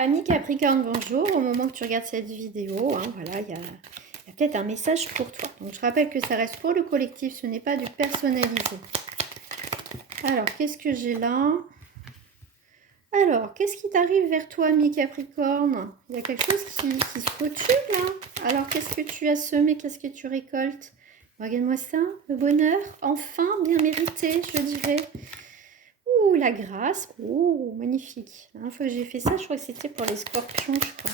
Ami Capricorne, bonjour. Au moment que tu regardes cette vidéo, voilà, il y a peut-être un message pour toi. Donc, je rappelle que ça reste pour le collectif, ce n'est pas du personnalisé. Alors, qu'est-ce que j'ai là? Alors, qu'est-ce qui t'arrive vers toi, ami Capricorne? Il y a quelque chose qui se clôture, là. Alors, qu'est-ce que tu as semé? Qu'est-ce que tu récoltes? Regarde-moi ça, le bonheur, enfin bien mérité, je dirais. Ouh, la grâce. Ouh, magnifique. La dernière fois que j'ai fait ça, je crois que c'était pour les scorpions, je crois.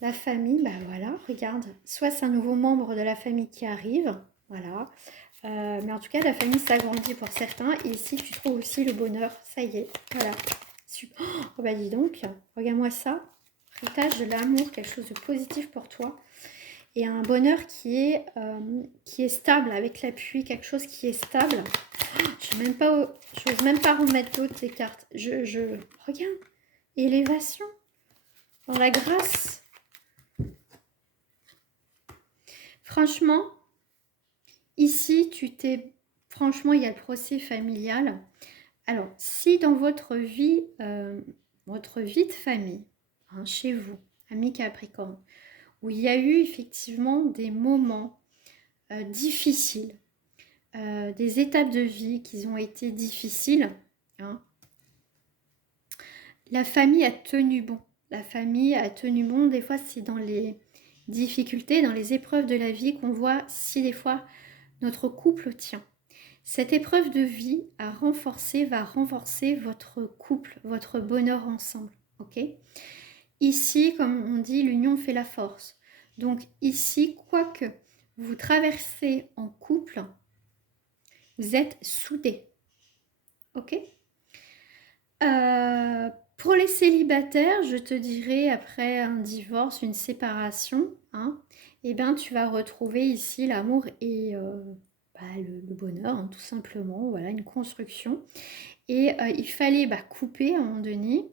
La famille, bah voilà, regarde. Soit c'est un nouveau membre de la famille qui arrive, voilà. Mais en tout cas, la famille s'agrandit pour certains. Et ici, tu trouves aussi le bonheur. Ça y est, voilà. Super. Oh bah dis donc, regarde-moi ça. Héritage de l'amour, quelque chose de positif pour toi. Et un bonheur qui est stable, avec l'appui, quelque chose qui est stable. Je n'ose même pas remettre d'autres des cartes. Regarde, élévation, dans la grâce. Franchement, ici, franchement, il y a le procès familial. Alors, si dans votre vie de famille, chez vous, amis Capricorne, où il y a eu effectivement des moments difficiles, des étapes de vie qui ont été difficiles, la famille a tenu bon. La famille a tenu bon. Des fois, c'est dans les difficultés, dans les épreuves de la vie qu'on voit si des fois notre couple tient. Cette épreuve de vie va renforcer votre couple, votre bonheur ensemble. Ok ? Ici, comme on dit, l'union fait la force. Donc ici, quoique vous traversez en couple, vous êtes soudés. Ok ? Pour les célibataires, je te dirais, après un divorce, une séparation, eh ben, tu vas retrouver ici l'amour et le bonheur, tout simplement, voilà, une construction. Et il fallait couper à un moment donné.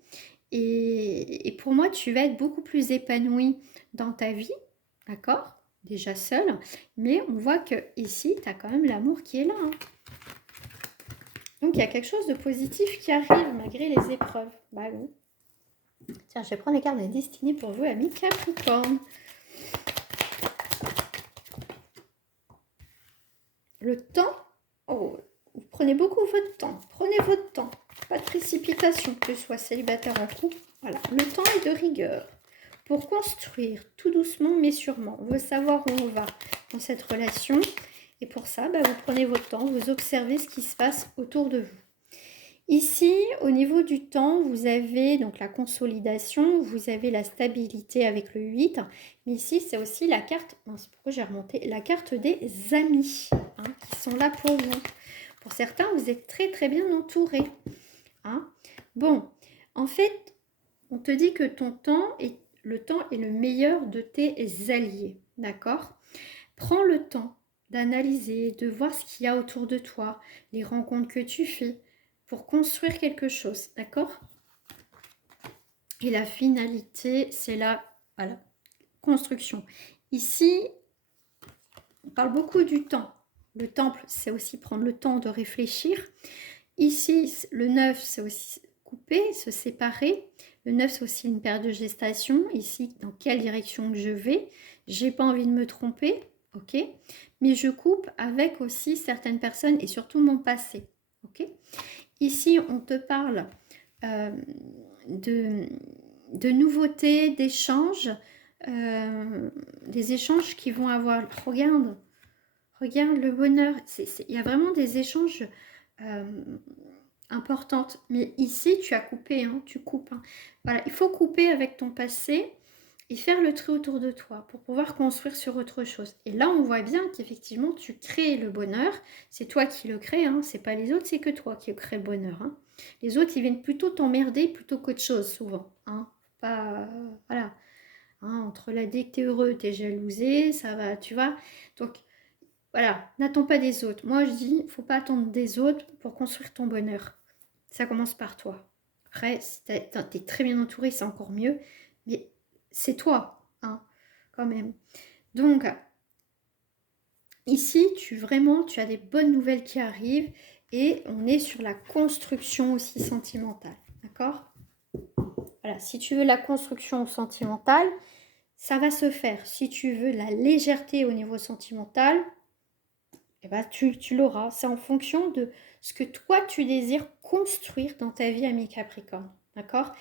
Et pour moi, tu vas être beaucoup plus épanoui dans ta vie, d'accord? Déjà seule, mais on voit que ici, tu as quand même l'amour qui est là. Donc, il y a quelque chose de positif qui arrive malgré les épreuves. Bah oui. Tiens, je vais prendre les cartes de destinée pour vous, amis Capricorne. Le temps. Oh, vous prenez beaucoup votre temps. Prenez votre temps. Pas de précipitation, que ce soit célibataire en couple. Voilà, le temps est de rigueur. Pour construire tout doucement mais sûrement. On veut savoir où on va dans cette relation. Et pour ça, vous prenez votre temps, vous observez ce qui se passe autour de vous. Ici, au niveau du temps, vous avez donc la consolidation, vous avez la stabilité avec le 8. Mais ici, c'est aussi la carte, pourquoi j'ai remonté, la carte des amis qui sont là pour vous. Pour certains, vous êtes très très bien entourés. Bon, en fait, on te dit que le temps est le meilleur de tes alliés. D'accord ? Prends le temps d'analyser, de voir ce qu'il y a autour de toi, les rencontres que tu fais, pour construire quelque chose, d'accord? Et la finalité, c'est la construction. Ici, on parle beaucoup du temps. Le temple, c'est aussi prendre le temps de réfléchir. Ici, le 9, c'est aussi couper, se séparer. Le 9, c'est aussi une période de gestation. Ici, dans quelle direction que je vais? J'ai pas envie de me tromper, ok? Mais je coupe avec aussi certaines personnes et surtout mon passé, ok? Ici, on te parle de nouveautés, d'échanges, des échanges qui vont avoir... Regarde le bonheur. Il y a vraiment des échanges importantes. Mais ici, tu as coupé, tu coupes. Voilà, il faut couper avec ton passé et faire le tri autour de toi pour pouvoir construire sur autre chose. Et là, on voit bien qu'effectivement, tu crées le bonheur. C'est toi qui le crée, c'est pas les autres, c'est que toi qui crée le bonheur. Les autres, ils viennent plutôt t'emmerder plutôt qu'autre chose, souvent. Pas, voilà. Entre la dès que t'es heureux, t'es jalousé, ça va, tu vois. Donc, voilà, n'attends pas des autres. Moi, je dis, il ne faut pas attendre des autres pour construire ton bonheur. Ça commence par toi. Après, si tu es très bien entouré, c'est encore mieux. Mais c'est toi, quand même. Donc, ici, tu as des bonnes nouvelles qui arrivent et on est sur la construction aussi sentimentale. D'accord ? Voilà, si tu veux la construction sentimentale, ça va se faire. Si tu veux la légèreté au niveau sentimental, eh ben, tu l'auras. C'est en fonction de ce que toi, tu désires construire dans ta vie, ami Capricorne. D'accord?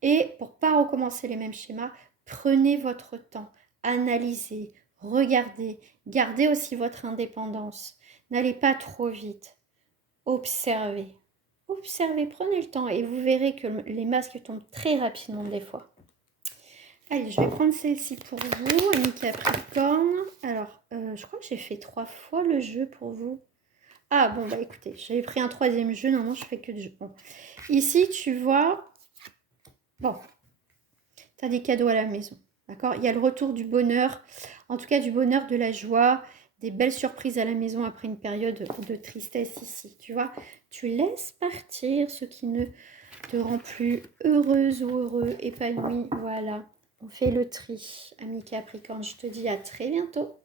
Et pour pas recommencer les mêmes schémas, prenez votre temps, analysez, regardez, gardez aussi votre indépendance. N'allez pas trop vite. Observez. Observez, prenez le temps et vous verrez que les masques tombent très rapidement des fois. Allez, je vais prendre celle-ci pour vous, ami Capricorne. Alors, je crois que j'ai fait 3 fois le jeu pour vous. Ah bon, bah écoutez, j'avais pris un 3e jeu. Normalement, je fais que du jeu. Bon. Ici, tu vois, bon, tu as des cadeaux à la maison. D'accord? Il y a le retour du bonheur, en tout cas du bonheur, de la joie, des belles surprises à la maison après une période de tristesse ici. Tu vois, tu laisses partir ce qui ne te rend plus heureuse ou heureux, épanoui. Voilà. On fait le tri, ami Capricorne. Je te dis à très bientôt.